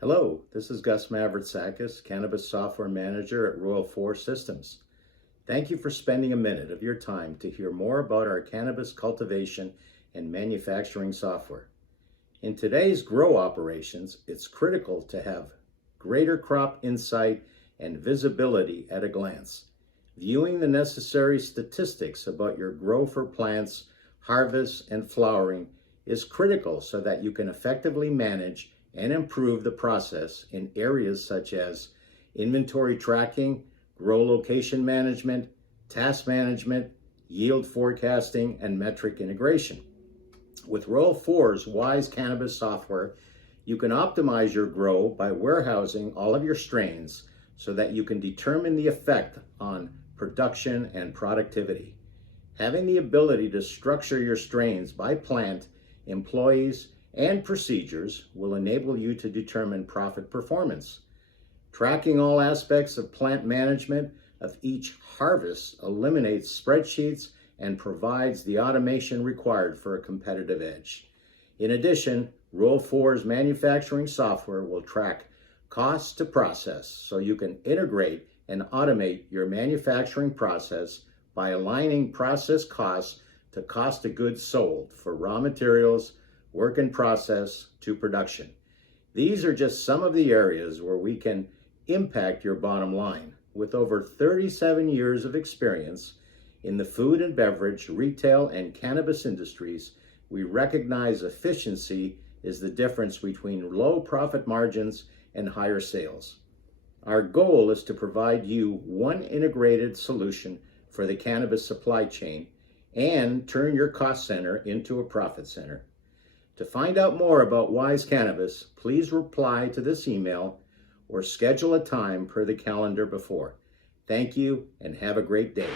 Hello, this is Gus Mavritzakis, Cannabis Software Manager at Royal Forest Systems. Thank you for spending a minute of your time to hear more about our cannabis cultivation and manufacturing software. In today's grow operations, it's critical to have greater crop insight and visibility at a glance. Viewing the necessary statistics about your grow for plants, harvest, and flowering is critical so that you can effectively manage and improve the process in areas such as inventory tracking, grow location management, task management, yield forecasting, and metric integration. With Royal 4's WISEcannabis software, you can optimize your grow by warehousing all of your strains so that you can determine the effect on production and productivity. Having the ability to structure your strains by plant, employees, and procedures will enable you to determine profit performance. Tracking all aspects of plant management of each harvest eliminates spreadsheets and provides the automation required for a competitive edge. In addition, Royal 4's manufacturing software will track cost to process so you can integrate and automate your manufacturing process by aligning process costs to cost of goods sold for raw materials, work in process to production. These are just some of the areas where we can impact your bottom line. With over 37 years of experience in the food and beverage, retail, and cannabis industries, we recognize efficiency is the difference between low profit margins and higher sales. Our goal is to provide you one integrated solution for the cannabis supply chain and turn your cost center into a profit center. To find out more about WISEcannabis, please reply to this email or schedule a time per the calendar before. Thank you and have a great day.